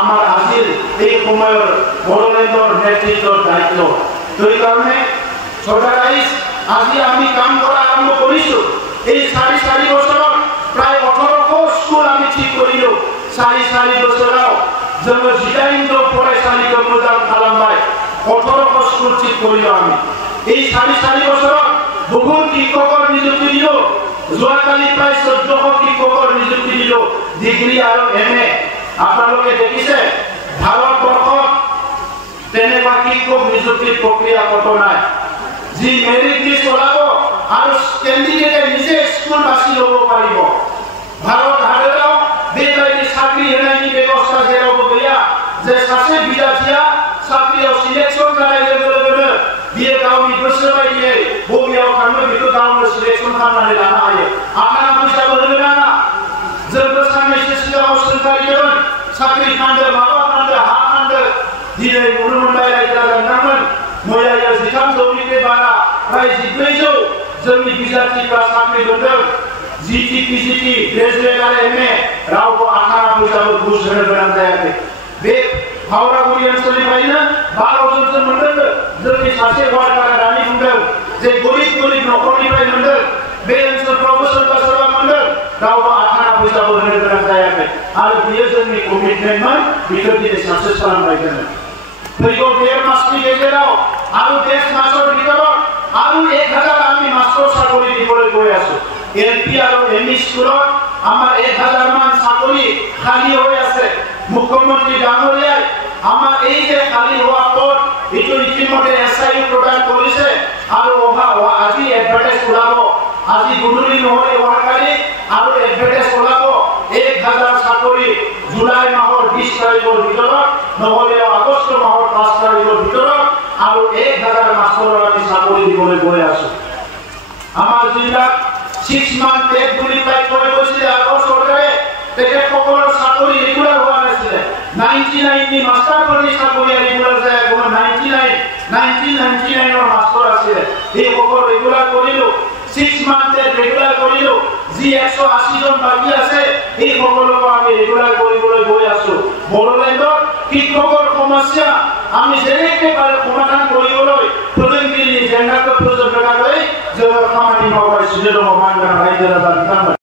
আমার আজির এই সময়ের বড়লেন্ডর নেতৃত্বর দায়িত্ব এই কারণে ছোটা রাইস আজি আমি কাম করা আরম্ভ করিছো এই 4.5 বছর প্রায় 1800 স্কুল আমি ঠিক করিলো 4.5 বছরাও যেন জিদাইন্দ্র ফরাইসালি কর্মচার খালামবাই 1800 স্কুল ঠিক করিলো আমি এই 4.5 বছর বহু শিক্ষকৰ নিযুক্তি দিলো যোৱাকালি প্ৰায় 1400 শিক্ষকৰ নিযুক্তি দিলো ডিগ্ৰী আৰু এমএ আপোনালোকে দেখিছে ভাৰতবৰ্ষত তেনেকুৱা শিক্ষক নিযুক্তিৰ প্ৰক্ৰিয়া কত নাই যি মেৰিট লিষ্ট ওলাব আৰু কেণ্ডিডেটে নিজে স্কুল বাছি ল'ব পাৰিব ভাৰত হাতেৰাও বেকাৰী চাকৰি হেৰাইনি ব্যৱস্থা হেৰাব গয়া যে সাসে বিদ্যাৰ্থীয়া চাকৰিৰ সিলেকশন কৰাই গলে বিয়ে গাঁৱত বিশ্ববাই দিয়ে ববিয়াও খানো বিটো গাঁৱৰ সিলেকশন খানালে লানা আয়ে আখানা পয়সা বলে না যেটা সামনে শেষিয়া সরকারি জীবন চাকরি খান্ডে বাবা খান্ডে হাত খান্ডে দিনে মুরুমন্ডায় রাইতা নামন ময়ায়া জিখাম জমিতে বারা প্রায় 1200 জমি বিদ্যার্থীরা চাকরি করতেন জিটি পিজিটি গ্রাজুয়েট আর এমএ রাও আখানা পয়সা ঘুষ ধরে বেড়ান দেয়াতে বে হাওড়া গুড়ি অঞ্চলে পাই না 12 জন মন্ডল জমি সাথে ওয়ার্ড করা রানী মন্ডল যে গরিব গরিব নকরি পাই মন্ডল বে অঞ্চল প্রফেসর বা সভা মন্ডল রাও আখানা পয়সা ধরে বেড়ান দেয়াতে আর বিএসএমই কমিটমেন্ট মান বিকল্পে সাকসেস করান পাইতেন ফেগো 1.5 মাস কি গেলাও আর 1.5 মাসের ভিতর আর 1000 আমি মাস্টার চাকরি দিবলে গৈ আছো এলপি আর এমই স্কুলত আমার 1000 মান চাকরি খালি হয়ে আছে মুখ্যমন্ত্রী ডাঙরিয়ায় আমার এই যে খালি হওয়া পদ এটো ইতিমধ্যে এসআইউ প্রদান করেছে আর আজি এডভার্টাইজ ওলাব আজি গুডুলি নহলে ওয়াকালি আর এডভার্টাইজ ওলাব 1000 চাকরি জুলাই মাহৰ 20 তাৰিখৰ ভিতৰত নহলে আগষ্ট মাহৰ 5 তাৰিখৰ ভিতৰত আৰু 1000 মাস্টাৰৰ আমি চাকৰি দিবলৈ গৈ আছো আমাৰ জিলাত 6 মান্থ টেক বুলি পাই কৰি কৈছিল আগৰ চৰকাৰে তেখেত সকলৰ চাকৰি ৰেগুলাৰ হোৱা নাছিল 99 নি মাস্টাৰ কৰি চাকৰি ৰেগুলাৰ যায় কোনো 1999 ৰ মাস্টাৰ আছিল এই সকল ৰেগুলাৰ কৰিলো 6 মান্থ ৰেগুলাৰ কৰিলো যি 180 জন বাকি আছে এই সকলক আমি ৰেগুলাৰ কৰিবলৈ গৈ আছো বড়োলেণ্ডৰ শিক্ষকৰ সমস্যা আমি যেনেকৈ পাৰে সমাধান কৰিবলৈ প্ৰজন্মী জেন্ডাৰ প্ৰজন্মলৈ যে খামানি নগৰ সুযোগ সমান ৰাইজৰ